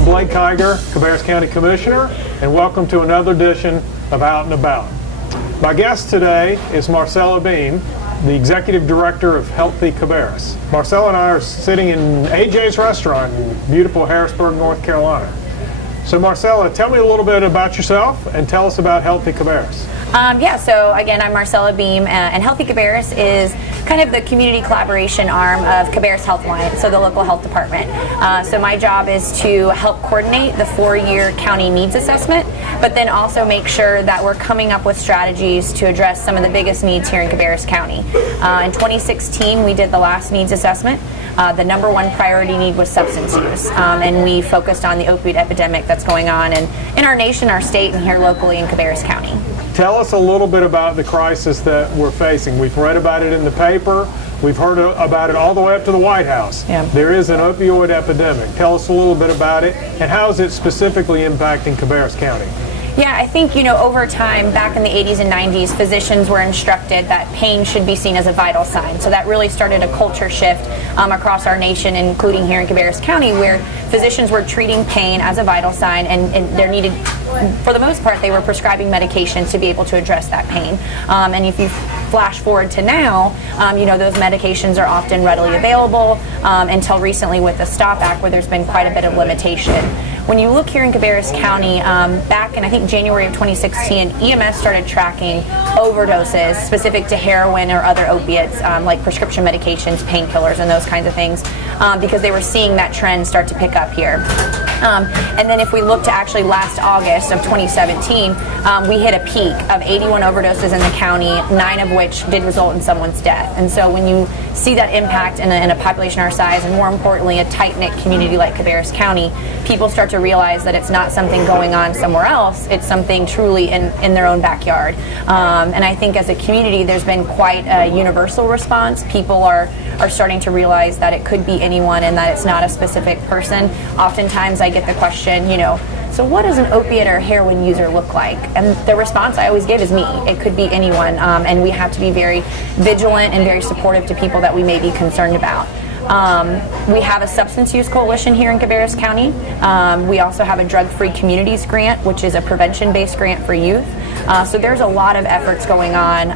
I'm Blake Kiger, Cabarrus County Commissioner, and welcome to another edition of Out and About. My guest today is Marcella Beam, the Executive Director of Healthy Cabarrus. Marcella and I are sitting in AJ's restaurant in beautiful Harrisburg, North Carolina. So Marcella, tell me a little bit about yourself and tell us about Healthy Cabarrus. So again, I'm Marcella Beam, and Healthy Cabarrus is kind of the community collaboration arm of Cabarrus Health Alliance, so the local health department. So my job is to help coordinate the 4-year county needs assessment, but then also make sure that we're coming up with strategies to address some of the biggest needs here in Cabarrus County. In 2016, we did the last needs assessment. The number one priority need was substance use, and we focused on the opioid epidemic that's going on in our nation, our state, and here locally in Cabarrus County. Tell us a little bit about the crisis that we're facing. We've read about it in the paper. We've heard about it all the way up to the White House. Yeah. There is an opioid epidemic. Tell us a little bit about it, and how is it specifically impacting Cabarrus County? Yeah, I think, over time, back in the 80s and 90s, physicians were instructed that pain should be seen as a vital sign. So that really started a culture shift across our nation, including here in Cabarrus County, where physicians were treating pain as a vital sign, and there needed, for the most part, they were prescribing medications to be able to address that pain. And if you flash forward to now, those medications are often readily available until recently with the STOP Act, where there's been quite a bit of limitation. When you look here in Cabarrus County, back in I think January of 2016, EMS started tracking overdoses specific to heroin or other opiates, like prescription medications, painkillers, and those kinds of things, because they were seeing that trend start to pick up here. And then if we look to actually last August of 2017, we hit a peak of 81 overdoses in the county, 9 of which did result in someone's death. And so when you see that impact in a population our size, and more importantly, a tight-knit community like Cabarrus County, people start to realize that it's not something going on somewhere else, it's something truly in their own backyard. And I think as a community, there's been quite a universal response. People are starting to realize that it could be anyone and that it's not a specific person. Oftentimes I get the question, so what does an opiate or heroin user look like? And the response I always give is me. It could be anyone, and we have to be very vigilant and very supportive to people that we may be concerned about. We have a substance use coalition here in Cabarrus County. We also have a drug-free communities grant, which is a prevention-based grant for youth. So there's a lot of efforts going on.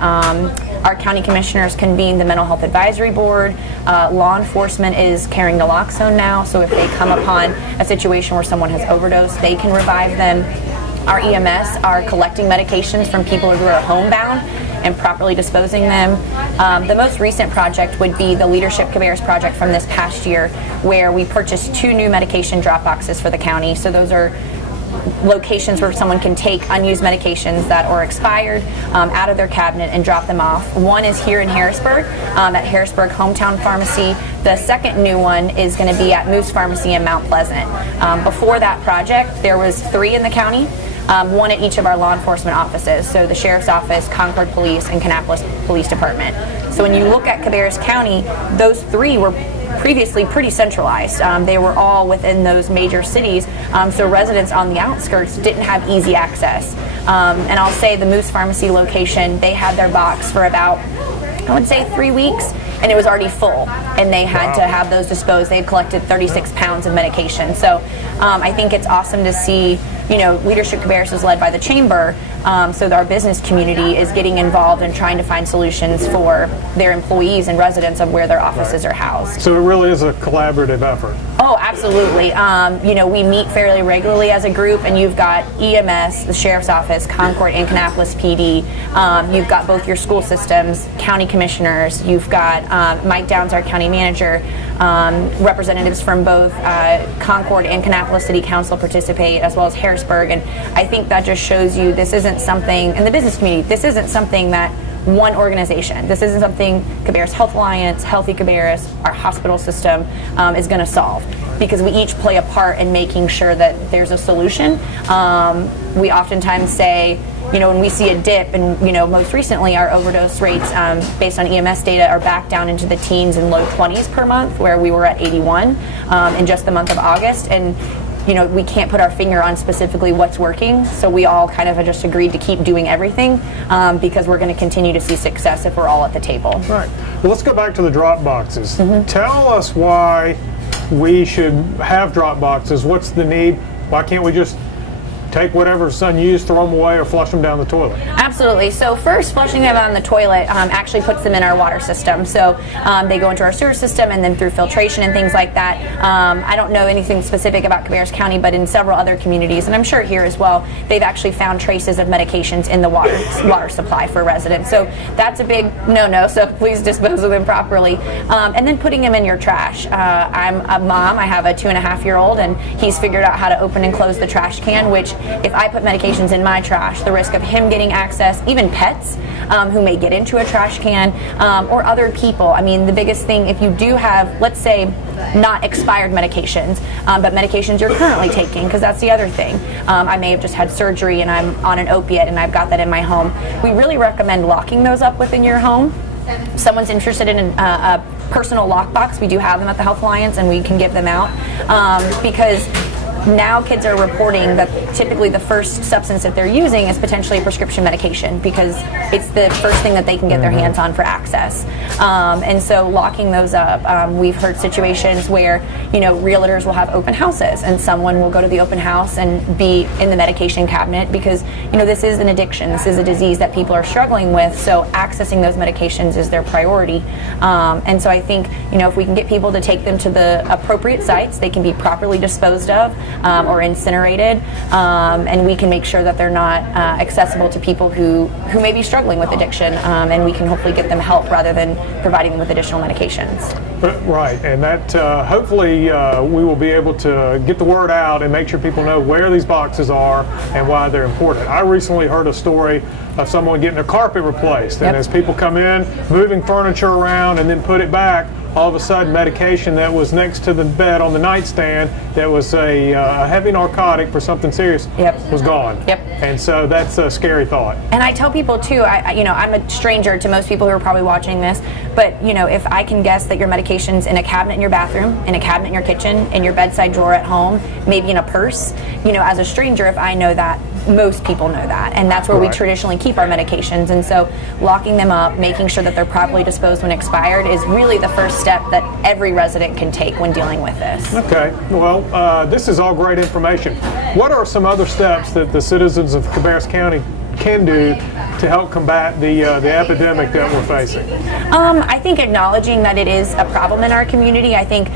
Our county commissioners convened the Mental Health Advisory Board. Law enforcement is carrying naloxone now, so if they come upon a situation where someone has overdosed, they can revive them. Our EMS are collecting medications from people who are homebound and properly disposing them. The most recent project would be the Leadership Cabarrus project from this past year, where we purchased 2 new medication drop boxes for the county. So those are locations where someone can take unused medications that are expired out of their cabinet and drop them off. One is here in Harrisburg, at Harrisburg Hometown Pharmacy. The second new one is going to be at Moose Pharmacy in Mount Pleasant. Before that project, there was 3 in the county. 1 at each of our law enforcement offices, so the Sheriff's Office, Concord Police, and Kannapolis Police Department. So when you look at Cabarrus County, those 3 were previously pretty centralized. They were all within those major cities, so residents on the outskirts didn't have easy access. And I'll say the Moose Pharmacy location, they had their box for about, I would say 3 weeks, and it was already full, and they had to have those disposed. They had collected 36 pounds of medication. So I think it's awesome to see, Leadership Cabarrus is led by the Chamber, so our business community is getting involved and trying to find solutions for their employees and residents of where their offices are housed. So it really is a collaborative effort. Oh, absolutely. We meet fairly regularly as a group, and you've got EMS, the Sheriff's Office, Concord, and Kannapolis PD. You've got both your school systems, county commissioners. You've got Mike Downs, our county manager. Representatives from both Concord and Kannapolis City Council participate, as well as Harrisburg. And I think that just shows you this isn't something, in the business community, this isn't something that one organization, this isn't something Cabarrus Health Alliance, Healthy Cabarrus, our hospital system is going to solve, because we each play a part in making sure that there's a solution. We oftentimes say, when we see a dip, and most recently our overdose rates based on EMS data are back down into the teens and low 20s per month, where we were at 81 in just the month of August. And we can't put our finger on specifically what's working, so we all kind of just agreed to keep doing everything because we're going to continue to see success if we're all at the table. Right. Well, let's go back to the drop boxes. Tell us why we should have drop boxes? What's the need? Why can't we just take whatever's unused, throw them away, or flush them down the toilet? Absolutely. So first, flushing them down the toilet actually puts them in our water system. So they go into our sewer system and then through filtration and things like that. I don't know anything specific about Cabarrus County, but in several other communities, and I'm sure here as well, they've actually found traces of medications in the water supply for residents. So that's a big no-no, so please dispose of them properly. And then putting them in your trash. I'm a mom, I have a 2.5-year-old, and he's figured out how to open and close the trash can, which if I put medications in my trash, the risk of him getting access, even pets who may get into a trash can, or other people. I mean, the biggest thing, if you do have, let's say, not expired medications, but medications you're currently taking, because that's the other thing. I may have just had surgery and I'm on an opiate and I've got that in my home. We really recommend locking those up within your home. If someone's interested in a personal lockbox, we do have them at the Health Alliance and we can give them out, because now kids are reporting that typically the first substance that they're using is potentially a prescription medication, because it's the first thing that they can get their hands on for access. And so locking those up, we've heard situations where, you know, realtors will have open houses and someone will go to the open house and be in the medication cabinet, because, you know, this is an addiction. This is a disease that people are struggling with, so accessing those medications is their priority. And so I think, you know, if we can get people to take them to the appropriate sites, they can be properly disposed of, or incinerated, and we can make sure that they're not accessible to people who may be struggling with addiction, and we can hopefully get them help rather than providing them with additional medications. Right, and that hopefully we will be able to get the word out and make sure people know where these boxes are and why they're important. I recently heard a story of someone getting a carpet replaced, and as people come in, moving furniture around and then put it back, all of a sudden medication that was next to the bed on the nightstand that was a heavy narcotic for something serious was gone. And so that's a scary thought. And I tell people too, I'm a stranger to most people who are probably watching this, but you know, if I can guess that your medication's in a cabinet in your bathroom, in a cabinet in your kitchen, in your bedside drawer at home, maybe in a purse, you know, as a stranger, if I know that, most people know that, and that's where we traditionally keep our medications. And so locking them up, making sure that they're properly disposed when expired, is really the first step that every resident can take when dealing with this. Okay, well, this is all great information. What are some other steps that the citizens of Cabarrus County can do to help combat the epidemic that we're facing? I think acknowledging that it is a problem in our community. I think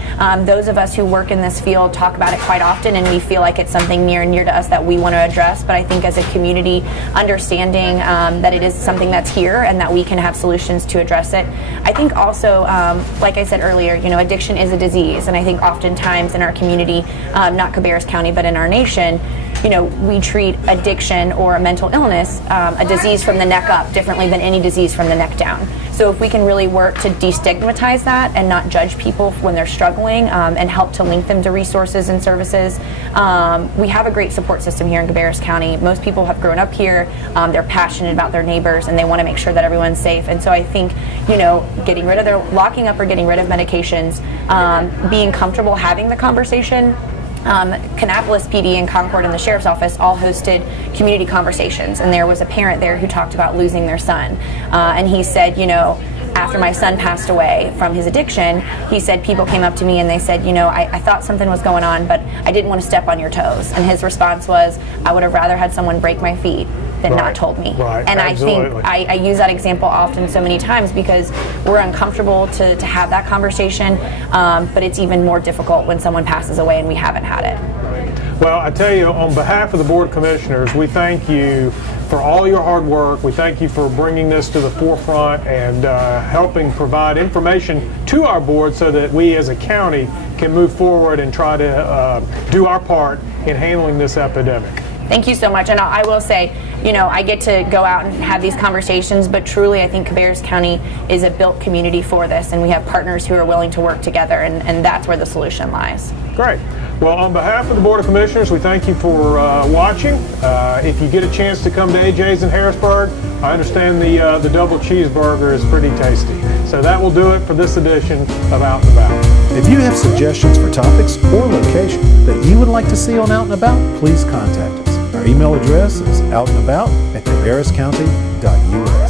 those of us who work in this field talk about it quite often, and we feel like it's something near and dear to us that we want to address. But I think as a community, understanding that it is something that's here and that we can have solutions to address it. I think also, like I said earlier, you know, addiction is a disease, and I think oftentimes in our community, not Cabarrus County, but in our nation, you know, we treat addiction or a mental illness, a disease from the neck up, differently than any disease from the neck down. So if we can really work to destigmatize that and not judge people when they're struggling, and help to link them to resources and services, we have a great support system here in Cabarrus County. Most people have grown up here, they're passionate about their neighbors, and they want to make sure that everyone's safe. And so I think, you know, getting rid of their, locking up or getting rid of medications, being comfortable having the conversation. Kannapolis PD and Concord and the Sheriff's Office all hosted community conversations, and there was a parent there who talked about losing their son, and he said, you know, after my son passed away from his addiction, he said people came up to me and they said, you know, I thought something was going on, but I didn't want to step on your toes. And his response was, I would have rather had someone break my feet than not told me. And absolutely. I think I use that example often so many times because we're uncomfortable to have that conversation, but it's even more difficult when someone passes away and we haven't had it. Well, I tell you, on behalf of the Board of Commissioners, we thank you for all your hard work. We thank you for bringing this to the forefront and helping provide information to our board so that we as a county can move forward and try to do our part in handling this epidemic. Thank you so much. And I will say, you know, I get to go out and have these conversations, but truly I think Cabarrus County is a built community for this, and we have partners who are willing to work together, and that's where the solution lies. Great. Well, on behalf of the Board of Commissioners, we thank you for watching. If you get a chance to come to AJ's in Harrisburg, I understand the double cheeseburger is pretty tasty. So that will do it for this edition of Out and About. If you have suggestions for topics or location that you would like to see on Out and About, please contact us. Our email address is outandabout@cabarruscounty.us.